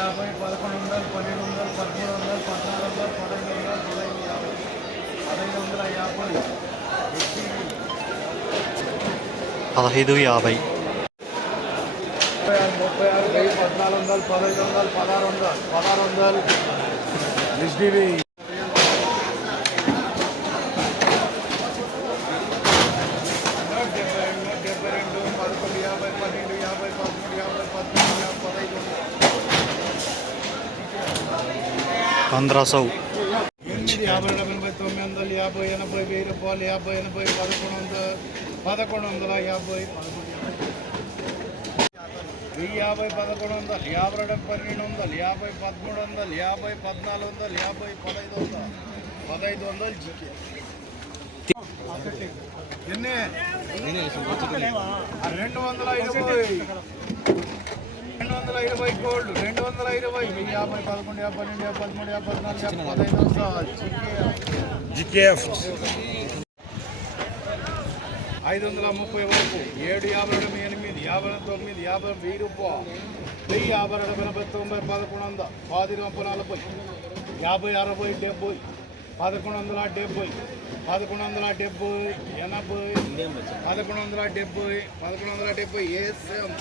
యాభై పదకొండు వందలు పన్నెండు వందలు పదమూడు వందలు పద్నాలుగు వందలు పదహైదు వందలు పదహైదు యాభై పదహైదు వందల యాభై పదహైదు యాభై. ముప్పై ఆరు ముప్పై ఆరు వెయ్యి పద్నాలుగు వందలు పదహైదు వందలు పదహారు వందలు పదహారు వందలు. హెచ్డివి డెబ్బై రెండు డెబ్బై రెండు పదకొండు యాభై పన్నెండు యాభై పదమూడు యాభై పద్నాలుగు యాభై పదహైదు పంద్రా సౌ ఎనిమిది యాభై ఎనభై తొమ్మిది వందలు యాభై ఎనభై వెయ్యి రూపాయలు యాభై ఎనభై పదకొండు వందలు పదకొండు వందల యాభై వెయ్యి యాభై పదకొండు వందలు యాభై పన్నెండు వందలు యాభై పదమూడు వందలు యాభై పద్నాలుగు వందలు యాభై పదహైదు వందలు పదహైదు వందలు జీకే ఎన్ని రెండు వందల ఇరవై. రెండు వందల ఇరవై గోల్డ్ రెండు వందల ఇరవై. యాభై పదకొండు యాభై పన్నెండు యాభై పదమూడు యాభై పద్నాలుగు యాభై పదహైదు వందలు జీకే ఐదు వందల ముప్పై వరకు. ఏడు యాభై రెండు ఎనిమిది యాభై తొమ్మిది యాభై వెయ్యి రూపాయలు. వెయ్యి యాభై రెండు ఎనభై తొంభై పదకొండు వందల. పది ముప్పై నలభై. యాభై అరవై డెబ్బై. పదకొండు వందల డెబ్బై. పదకొండు వందల డెబ్బై ఎనభై. పదకొండు వందల డెబ్బై. పదకొండు వందల డెబ్బై. ఏఎస్ఎం